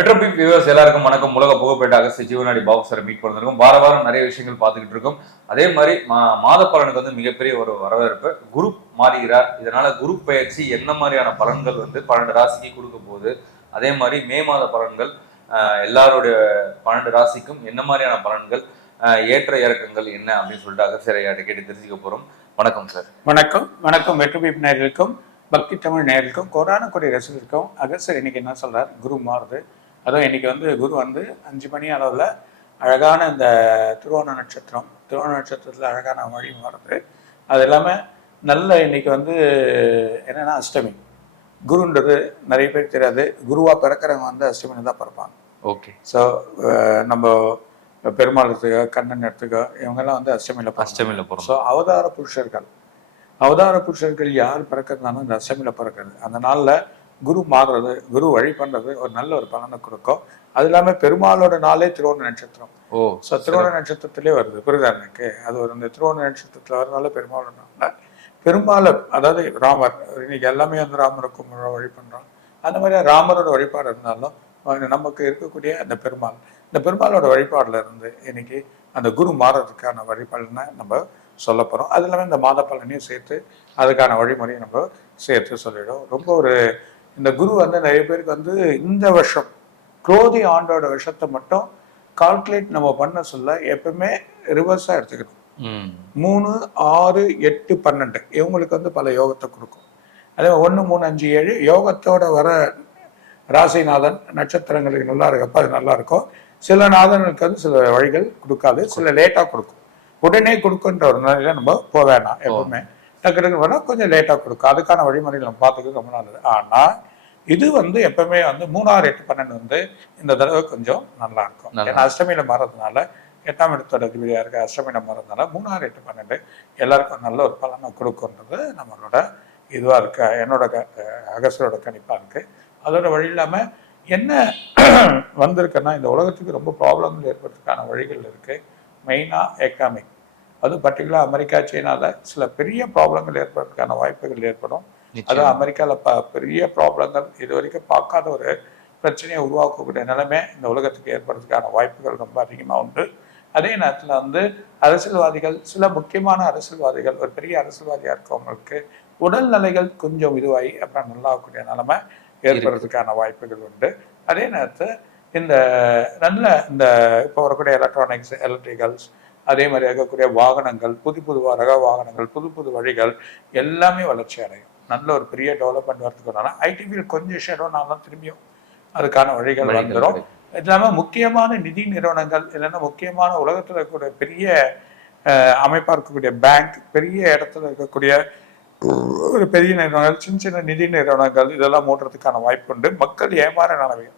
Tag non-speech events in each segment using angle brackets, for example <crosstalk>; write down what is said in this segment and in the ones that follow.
Metro beep viewers எல்லாருக்கும் வணக்கம். உலக புகழ்பெற்ற அகஸ்ட் ஜீவனாடி பாபு மீட் பண்ணிருக்கோம் வார வாரம் நிறைய விஷயங்கள் பார்த்துக்கிட்டு இருக்கோம். அதே மாதிரி மா- மாத பலனுக்கு வந்து மிகப்பெரிய ஒரு வரவேற்பு. குரூப் மாறுகிறார். இதனால குரூப் பயிற்சி என்ன மாதிரியான பலன்கள் வந்து பன்னெண்டு ராசிக்கு கொடுக்க போகுது? அதே மாதிரி மே மாத பலன்கள் எல்லாருடைய பன்னெண்டு ராசிக்கும் என்ன மாதிரியான பலன்கள் ஏற்ற இறக்கங்கள் என்ன அப்படின்னு சொல்லிட்டு அகஸ்தியரையாட்ட கேட்டு தெரிஞ்சுக்க போகிறோம் வணக்கம் சார் வணக்கம். வணக்கம் வெற்றுபீப் நேர்களுக்கும் பக்தி தமிழ் நேர்களுக்கும் கொரோனா கொடி ரசிகருக்கும் அகசர் இன்னைக்கு என்ன சொல்றார்? குரு மாறுது. அதுவும் இன்னைக்கு வந்து குரு வந்து அஞ்சு மணி அளவில் அழகான இந்த திருவோண நட்சத்திரம் திருவோண நட்சத்திரத்தில் அழகான வழி மாறுது. அது இல்லாமல் நல்ல இன்னைக்கு வந்து என்னன்னா அஷ்டமி. குருன்றது நிறைய பேர் தெரியாது. குருவா பிறக்கிறவங்க வந்து அஷ்டமியில் தான் பிறப்பாங்க. ஓகே. ஸோ நம்ம பெருமாள் எடுத்துக்கோ கண்ணன் எடுத்துக்கோ இவங்கெல்லாம் வந்து அஷ்டமியில். அஷ்டமியில போறோம் ஸோ அவதார புருஷர்கள். அவதார புருஷர்கள் யார் பிறக்கிறதுனாலும் இந்த அஷ்டமியில் பிறக்கிறது. அந்த நாளில் குரு மாறுறது குரு வழி பண்ணுறது ஒரு நல்ல ஒரு பலனை கொடுக்கும். அது இல்லாமல் பெருமாளோட நாளே திருவோண நட்சத்திரம். ஓ ஸோ திருவோண நட்சத்திரத்திலே வருது. புரியுதா எனக்கு? அது ஒரு இந்த திருவோண நட்சத்திரத்தில் வரனால பெருமாளோட நாளில் பெருமாளை அதாவது ராமர் இன்னைக்கு எல்லாமே வந்து ராமரை கும்பிட வழி பண்ணுறோம் அந்த மாதிரி ராமரோட வழிபாடு இருந்தாலும் நமக்கு இருக்கக்கூடிய அந்த பெருமாள் இந்த பெருமாளோட வழிபாடுல இருந்து இன்னைக்கு அந்த குரு மாறுறதுக்கான வழிபாடுனை நம்ம சொல்ல போகிறோம் அது இல்லாமல் இந்த மாத பலனையும் சேர்த்து அதுக்கான வழிமுறையும் நம்ம சேர்த்து சொல்லிடும் ரொம்ப ஒரு இந்த குரு வந்து நிறைய பேருக்கு வந்து இந்த வருஷம் குரோதி ஆண்டோட விஷத்தை மட்டும் கால்குலேட் நம்ம பண்ண சொல்ல எப்பவுமே ரிவர்ஸாக எடுத்துக்கணும். மூணு ஆறு எட்டு பன்னெண்டு. இவங்களுக்கு வந்து பல யோகத்தை கொடுக்கும். அதே ஒன்று மூணு அஞ்சு ஏழு யோகத்தோட வர ராசிநாதன் நட்சத்திரங்களுக்கு நல்லா இருக்கப்ப அது நல்லா இருக்கும். சில நாதனுக்கு வந்து சில வழிகள் கொடுக்காது சில லேட்டாக கொடுக்கும். உடனே கொடுக்குன்ற ஒரு நிலையில நம்ம போக வேணாம் எப்பவுமே. டக்கு டக்கு வேணா கொஞ்சம் லேட்டாக கொடுக்கும். அதுக்கான வழிமுறைகள் நம்ம பார்த்துக்க ரொம்ப நல்லது. ஆனால் இது வந்து எப்பவுமே வந்து மூணாறு எட்டு பன்னெண்டு வந்து இந்த தடவை கொஞ்சம் நல்லா இருக்கும். ஏன்னா அஷ்டமியில மாறதுனால எட்டாம் இடத்தோட அதிபதியாக இருக்க அஷ்டமியில மாறதுனால மூணாறு எட்டு பன்னெண்டு எல்லாருக்கும் நல்ல ஒரு பலனை கொடுக்குன்றது நம்மளோட இதுவாக இருக்கு. என்னோட அகசரோட கணிப்பாக இருக்கு. அதோட வழி இல்லாமல் என்ன வந்திருக்குன்னா இந்த உலகத்துக்கு ரொம்ப ப்ராப்ளங்கள் ஏற்படுறதுக்கான வழிகள் இருக்கு. மெயினாக எக்கனாமிக் அது பர்டிகுலர் அமெரிக்கா சீனால சில பெரிய ப்ராப்ளங்கள் ஏற்படுறதுக்கான வாய்ப்புகள் ஏற்படும். அதுவும் அமெரிக்காவில் ப பெரிய ப்ராப்ளங்கள் இது வரைக்கும் பார்க்காத ஒரு பிரச்சனையை உருவாக்கக்கூடிய நிலைமை இந்த உலகத்துக்கு ஏற்படுறதுக்கான வாய்ப்புகள் ரொம்ப அதிகமாக உண்டு. அதே நேரத்தில் வந்து அரசியல்வாதிகள் சில முக்கியமான அரசியல்வாதிகள் ஒரு பெரிய அரசியல்வாதியாக இருக்கவங்களுக்கு உடல்நிலைகள் கொஞ்சம் இதுவாகி அப்புறம் நல்லாக்கூடிய நிலைமை ஏற்படுறதுக்கான வாய்ப்புகள் உண்டு. அதே நேரத்தில் இந்த நல்ல இந்த இப்போ வரக்கூடிய எலக்ட்ரானிக்ஸ் எலக்ட்ரிகல்ஸ் அதே மாதிரி இருக்கக்கூடிய வாகனங்கள் புது புது ரக வாகனங்கள் புது புது வழிகள் எல்லாமே வளர்ச்சி அடையும். நல்ல ஒரு பெரிய டெவலப்மெண்ட் வரதுக்குனால ஐடி ஃபீல்ட் கொஞ்சம் ஷெடோனாலும் திரும்பியும். அதுக்கான வழிகள் வந்துடும். இது இல்லாமல் முக்கியமான நிதி நிறுவனங்கள் இல்லைன்னா முக்கியமான உலகத்தில் இருக்கக்கூடிய பெரிய அஹ், அமைப்பா இருக்கக்கூடிய பேங்க் பெரிய இடத்துல இருக்கக்கூடிய ஒரு பெரிய நிறுவனங்கள் சின்ன சின்ன நிதி நிறுவனங்கள் இதெல்லாம் மூடுறதுக்கான வாய்ப்பு உண்டு. மக்கள் ஏமாற நிலைமைகள்.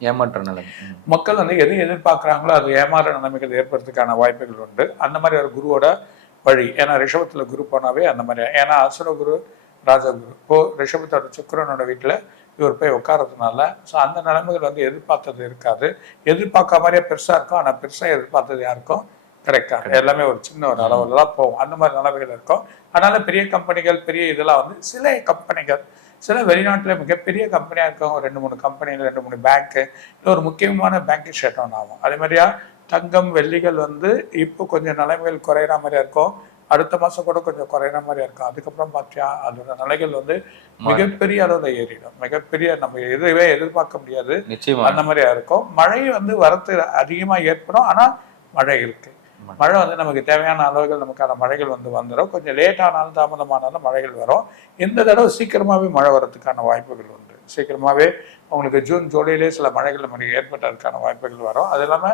ஏமாற்ற நிலை ம். மக்கள் வந்து எது எதிர்பார்க்குறாங்களோ அது ஏமாற நிலைமைகள் ஏற்படுறதுக்கான வாய்ப்புகள் உண்டு. அந்த மாதிரி ஒரு குருவோட வழி. ஏன்னா ரிஷபத்தில் குரு போனாவே அந்த மாதிரி. ஏன்னா அசுர குரு ராஜகுரு இப்போ ரிஷபத்தோட சுக்கிரனோட வீட்டில் இவர் போய் உட்காரதுனால ஸோ அந்த நிலைமைகள் வந்து எதிர்பார்த்தது இருக்காது. எதிர்பார்க்க மாதிரியே பெருசாக இருக்கும் ஆனால் பெருசாக எதிர்பார்த்தது யாருக்கும் கிடைக்காது எல்லாமே ஒரு சின்ன ஒரு அளவில் தான் போகும். அந்த மாதிரி நிலைமைகள் இருக்கும். அதனால பெரிய கம்பெனிகள் பெரிய இதெல்லாம் வந்து சில கம்பெனிகள் சில வெளிநாட்டில் மிகப்பெரிய கம்பெனியாக இருக்கும் ரெண்டு மூணு கம்பெனியில் ரெண்டு மூணு பேங்க்கு இல்லை ஒரு முக்கியமான பேங்க் ஷட் ஆகும். அதே மாதிரியா தங்கம் வெள்ளிகள் வந்து இப்போ கொஞ்சம் நிலைமைகள் குறையிற மாதிரியா இருக்கும். அடுத்த மாதம் கூட கொஞ்சம் குறையிற மாதிரியா இருக்கும். அதுக்கப்புறம் பார்த்தியா அதோட நிலைகள் வந்து மிகப்பெரிய அளவில் ஏறிடும். மிகப்பெரிய நம்ம எதுவே எதிர்பார்க்க முடியாது. அந்த மாதிரியா இருக்கும். மழை வந்து வரத்து அதிகமா ஏற்படும். ஆனா மழை இருக்கு. மழை. வந்து நமக்கு தேவையான அளவுகள் நமக்கான மழைகள் வந்து வந்துடும். கொஞ்சம் லேட் ஆனாலும் தாமதமானாலும் மழைகள் வரும். இந்த தடவை சீக்கிரமாவே மழை வரதுக்கான வாய்ப்புகள் உண்டு. சீக்கிரமாவே உங்களுக்கு ஜூன் ஜூலையிலே சில மழைகள் நமக்கு ஏற்பட்டதுக்கான வாய்ப்புகள் வரும். அது இல்லாம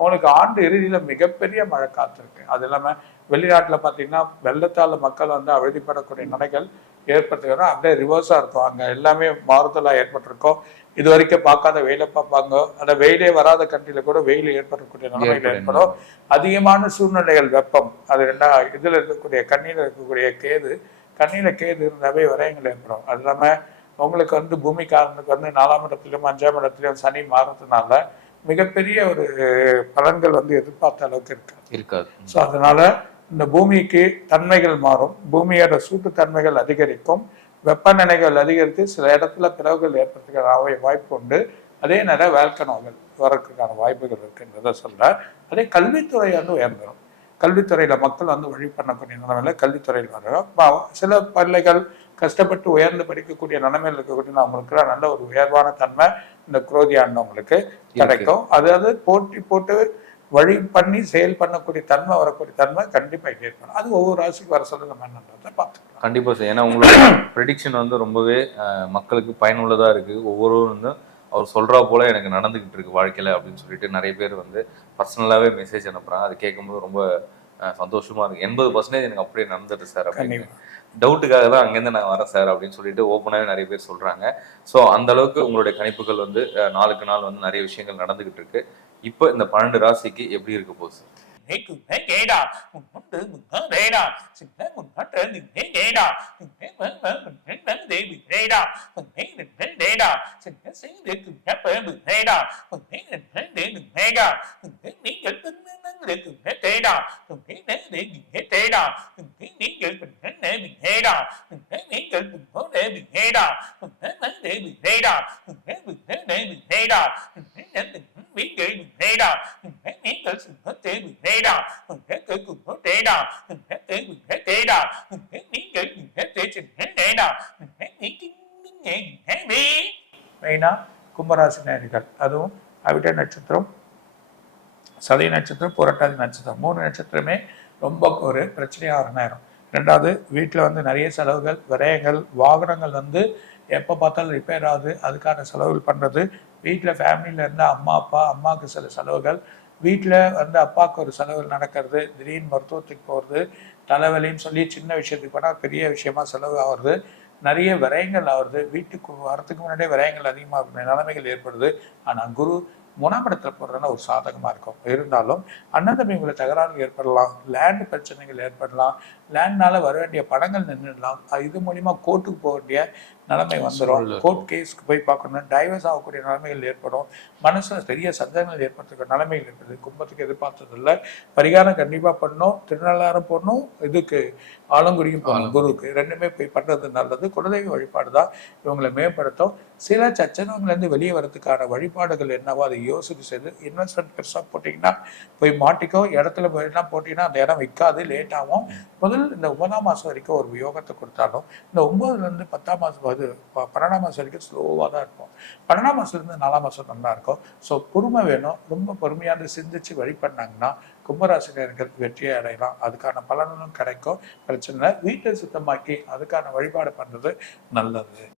உங்களுக்கு ஆண்டு இறுதியில மிகப்பெரிய மழை காத்திருக்கு. அது இல்லாம வெளிநாட்டுல பாத்தீங்கன்னா வெள்ளத்தால மக்கள் வந்து அவதிப்படக்கூடிய நிலைகள் ஏற்பட்டுக்கிறோம் அப்படியே ரிவர்ஸா இருக்கும். அங்க எல்லாமே மாறுதலா ஏற்பட்டிருக்கும். இது வரைக்கும் பார்க்காத வெயிலை பார்ப்பாங்க. அந்த வெயிலே வராத கண்ட்ரில கூட வெயில் ஏற்படக்கூடிய நிலைமைகள் ஏற்படும். அதிகமான சூழ்நிலைகள் வெப்பம். அது ரெண்டா இதுல இருக்கக்கூடிய கண்ணில இருக்கக்கூடிய கேது கண்ணில கேது இருந்தாவே விரயங்கள் ஏற்படும். அது இல்லாம உங்களுக்கு வந்து பூமிக்காரனுக்கு வந்து நாலாம் இடத்துலயும் அஞ்சாம் இடத்துலயும் சனி மாறுறதுனால மிகப்பெரிய ஒரு பலன்கள் வந்து எதிர்பார்த்த அளவுக்கு இருக்கு. இருக்காது. ஸோ அதனால இந்த பூமிக்கு தன்மைகள் மாறும். பூமியோட சூட்டு தன்மைகள் அதிகரிக்கும். வெப்பநிலைகள் அதிகரித்து சில இடத்துல பிளவுகள் ஏற்படுறதுக்கான வாய்- வாய்ப்பு உண்டு. அதே நேரம் வேல்கனோகள் வரதுக்கான வாய்ப்புகள் இருக்குன்றத சொல்றேன் அதே கல்வித்துறை வந்து உயர்ந்துடும் கல்வித்துறையில மக்கள் வந்து வழி பண்ணக்கூடிய நிலைமையில கல்வித்துறையில் வரும் சில பிள்ளைகள் கஷ்டப்பட்டு உயர்ந்து படிக்கக்கூடிய நிலைமையில் இருக்கக்கூடிய அவங்களுக்கு நல்ல ஒரு உயர்வான தன்மை இந்த குரோதி ஆண்டவங்களுக்கு கிடைக்கும். அதாவது போட்டி போட்டு வழி பண்ணி செயல் பண்ணக்கூடிய தன்மை வரக்கூடிய தன்மை கண்டிப்பா இங்க ஏற்படும். அது ஒவ்வொரு ராசிக்கு வர சொல்ல நம்ம என்னன்றதை பார்த்துக்கலாம். கண்டிப்பா சார். ஏன்னா உங்களோட <coughs> ப்ரெடிக்ஷன் வந்து ரொம்பவே அஹ், மக்களுக்கு பயனுள்ளதா இருக்கு. ஒவ்வொருவரும் வந்து அவர் சொல்றா போல எனக்கு நடந்துகிட்டு இருக்கு வாழ்க்கையில அப்படின்னு சொல்லிட்டு நிறைய பேர் வந்து பர்சனலாவே மெசேஜ் அனுப்புறாங்க. அது கேட்கும்போது ரொம்ப சந்தோஷமா இருக்கு. எண்பது பர்சன்டேஜ் எனக்கு அப்படியே நடந்துட்டு சார் அப்படின்னு. டவுட்டுக்காக தான் அங்கேருந்து நான் வரேன் சார் அப்படின்னு சொல்லிட்டு ஓப்பனாகவே நிறைய பேர் சொல்றாங்க. ஸோ அந்த அளவுக்கு உங்களுடைய கணிப்புகள் வந்து நாளுக்கு நாள் வந்து நிறைய விஷயங்கள் நடந்துகிட்டு இருக்கு. இப்போ இந்த பன்னெண்டு ராசிக்கு எப்படி இருக்க போகுது சார்? தேடாம் தேடாம் நீங்கள் தேடாம் நீங்கள் தேடாம் தேடாம் தேடாம் நீங்கள் தேடாம் நீங்கள் தேவி தேடாம் தேடாம் தேடாம் நீங்கள் தேடாம் மெயினாக கும்பராசி நேர்கள் அதுவும் அவிட்ட நட்சத்திரம் சதய நட்சத்திரம் புரட்டாதி நட்சத்திரம். மூணு நட்சத்திரமே ரொம்ப ஒரு பிரச்சனையாக நேரம். ரெண்டாவது வீட்டில் வந்து நிறைய செலவுகள் விரயங்கள் வாகனங்கள் வந்து எப்போ பார்த்தாலும் ரிப்பேர் ஆகுது. அதுக்கான செலவுகள் பண்ணுறது வீட்டில் ஃபேமிலியில் இருந்து அம்மா அப்பா அம்மாவுக்கு சில செலவுகள். வீட்டில் வந்து அப்பாவுக்கு ஒரு செலவுகள் நடக்கிறது. திடீர்னு மருத்துவத்துக்கு போகிறது தலைவலின்னு சொல்லி சின்ன விஷயத்துக்கு போனால் பெரிய விஷயமா செலவு ஆகிறது. நிறைய விரயங்கள் ஆகுது வீட்டுக்கு வரத்துக்கு முன்னாடியே விரயங்கள் அதிகமாக நிலைமைகள் ஏற்படுது. ஆனால் குரு மூணாம் போடுறதுனா ஒரு சாதகமாக இருக்கும். இருந்தாலும் அண்ணன் தம்பிங்களை தகராறுகள் ஏற்படலாம் லேண்ட் பிரச்சனைகள் ஏற்படலாம் லேண்ட்னால வர வேண்டிய படங்கள் நின்றுடலாம். இது மூலிமா கோர்ட்டுக்கு போக வேண்டிய நிலைமை வந்துடும். கோர்ட் கேஸ்க்கு போய் பார்க்கணும் டைவர்ஸ் ஆகக்கூடிய நிலைமைகள் ஏற்படும். மனசுல பெரிய சந்தேகங்கள் ஏற்படுறதுக்கு நிலைமைகள் இருக்குது. கும்பத்துக்கு எதிர்பார்த்ததில்ல. பரிகாரம் கண்டிப்பாக பண்ணணும். திருநள்ளாரம் போடணும். இதுக்கு ஆலங்குடியும் போகணும் குருவுக்கு. ரெண்டுமே போய் பண்ணுறது நல்லது. குலதெய்வ வழிபாடு தான் இவங்களை மேம்படுத்தும். சில சச்சனவங்கலேருந்து வெளியே வரதுக்கான வழிபாடுகள் என்னவோ அதை யோசித்து செய்து இன்வெஸ்ட்மெண்ட் பெருசாக போட்டிங்கன்னா போய் மாட்டிக்கோ. இடத்துல போயிட்டுலாம் போட்டிங்கன்னா அந்த இடம் விற்காது. லேட் ஆகும். முதல் இந்த ஒன்பதாம் மாதம் வரைக்கும் ஒரு யோகத்தை கொடுத்தாலும் இந்த ஒன்பதுலேருந்து பத்தாம் மாதம் அது ப- பன்னெண்டாம் மாதம் வரைக்கும் ஸ்லோவாக தான் இருக்கும். பன்னெண்டாம் மாதத்துலேருந்து நாலாம் மாதம் நல்லா இருக்கும். ஸோ பொறுமை வேணும். ரொம்ப பொறுமையாக சிந்திச்சு வழி பண்ணாங்கன்னா கும்பராசினியர்கள் வெற்றியை அடையலாம். அதுக்கான பலனும் கிடைக்கும். பிரச்சனை இல்லை. வீட்டை சுத்தமாக்கி அதுக்கான வழிபாடு பண்ணுறது நல்லது.